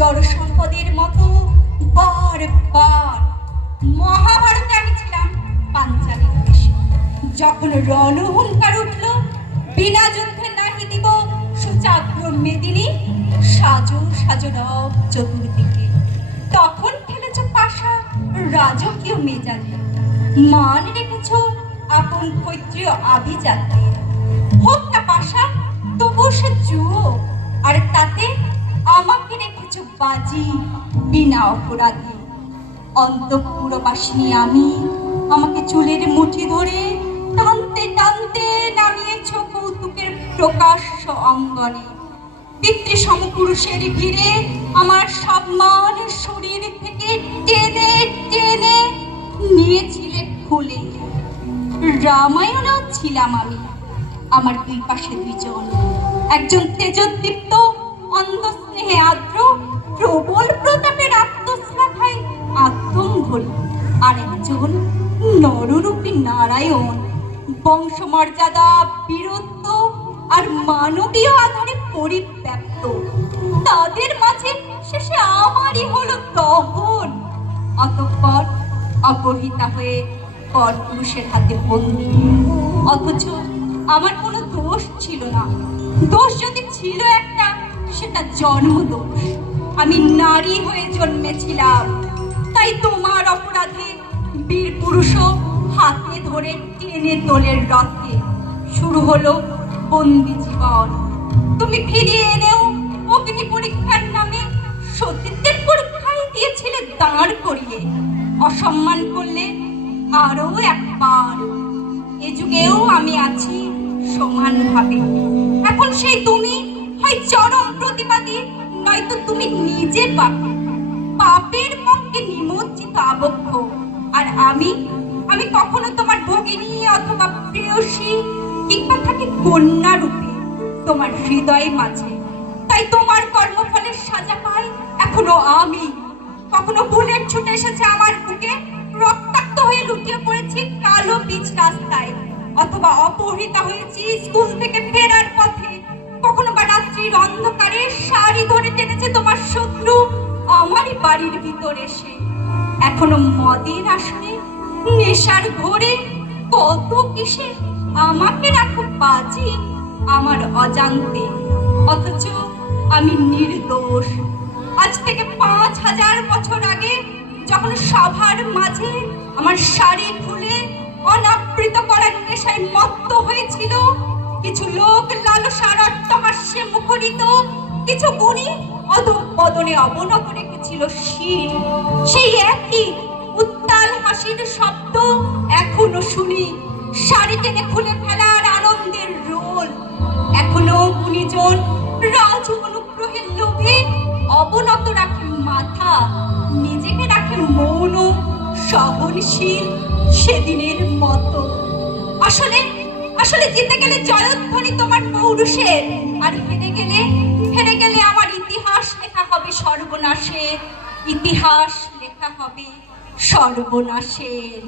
জড় সম্পদের মতো বার বার মহাভারতে আমি ছিলাম পাঞ্চালীর বেশে যখন রণহুঙ্কার উঠল, বিনা যুদ্ধে নাহি দিব সুচাগ্র মেদিনী, সাজো সাজো রব চতুর্দিকে। তখন ফেলেছ পাশা রাজকীয় মেজাজে। মান রেখেছ আপন কৈত্রীয় আভিজাতে হোক না পাশা তবু সে জুয়ো, আর তাতে আমাকে রেখেছ বাজি, বিনা অপরাধে। অন্তপুরবাসিনী আমি আমাকে চুলের মুঠি ধরে টানতে টানতে নামিয়েছ কৌতুকের প্রকাশ্য অঙ্গনে। পিতৃ সমপুরুষের ভিড়ে আমার সম্মান শরীর থেকে টেনে টেনে নিয়েছিলে খুলে রামায়ণেও ছিলাম আমি, আমার দুই পাশে দুইজন। একজন তেজোদ্দীপ্ত অন্ধ স্নেহে আদ্র প্রবল প্রতাপের আত্মশ্লাঘায় আত্মম্ভরি আর একজন নররূপী নারায়ণ, বংশমর্যাদা বীরত্ব আর মানবীয় আধারে পরিব্যাপ্ত। তাদের মাঝে শেষে আমারই হলো দহন অতঃপর অপহৃতা হয়ে পরপুরুষের হাতে বন্দি। অথচ আমার কোনো দোষ ছিল না। দোষ যদি ছিল একটা সেটা জন্ম আমি নারী হয়ে জন্মেছিলাম। তাই তোমার অপরাধে বীর পুরুষও হাতে ধরে টেনে দোলের রথে। শুরু হলো বন্দি জীবন। তুমি ফিরিয়ে এনেও অগ্নি পরীক্ষার নামে সতীত্বের পরীক্ষায় দিয়েছিলে দাঁড় করিয়ে। অসম্মান করলে আরও একবার। এ যুগেও আমি আছি সমানভাবে। এখন সেই তুমি নয়তো তুমি নিজে পাপী। পাপের মধ্যে নিমজ্জিত আবক্ষ আর আমি? আমি কখনো তোমার ভগিনী অথবা প্রেয়সী কিংবা থাকি কন্যা রূপে তোমার হৃদয় মাঝে। তাই তোমার কর্মফলের সাজা পাই এখনও আমি। কখনো বুলেট ছুটে এসেছে এসে। এখনও মদের আসনে, নেশার ঘোরে, কত কিসে আমাকে রাখো বাজি আমার অজান্তে। অথচ আমি নির্দোষ। আজ থেকে পাঁচ হাজার বছর আগে যখন সভার মাঝে আমার শাড়ি খুলে অনাবৃত করার নেশায় মত্ত হয়েছিল, কিছু লোক লালসার অট্টহাস্যে মুখরিত, কিছু গুণী অধপদনে অবনত রেখেছিল শির। সেই একই উত্তাল হাসির শব্দ এখনও শুনি। শাড়ি টেনে খুলে ফেলার আনন্দের রোল। এখনও গুণীজন রাজ অনুগ্রহের লোভে অবনত রাখে মাথা, নিজেকে রাখে মৌন, সহনশীল সেদিনের মতো। আসলে আসলে জিতে গেলে জয়ধ্বনি তোমার পৌরুষের। আর হেরে গেলে হেরে গেলে আমার ইতিহাস লেখা সর্বনাশের ইতিহাস লেখা হবে সর্বনাশের